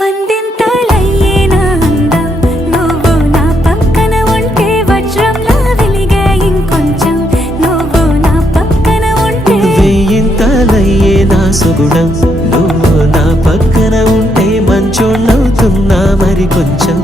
వందింతలయ్యేనా అందం నువ్వు నా పక్కన ఉంటే వజ్రంలా వెలిగే ఇంకొంచెం నువ్వు నా పక్కన ఉంటే వెయ్యింతలయ్యేనా సుగుణం నువ్వు నా పక్కన ఉంటే మంచోళ్ళవుతున్నా మరి కొంచెం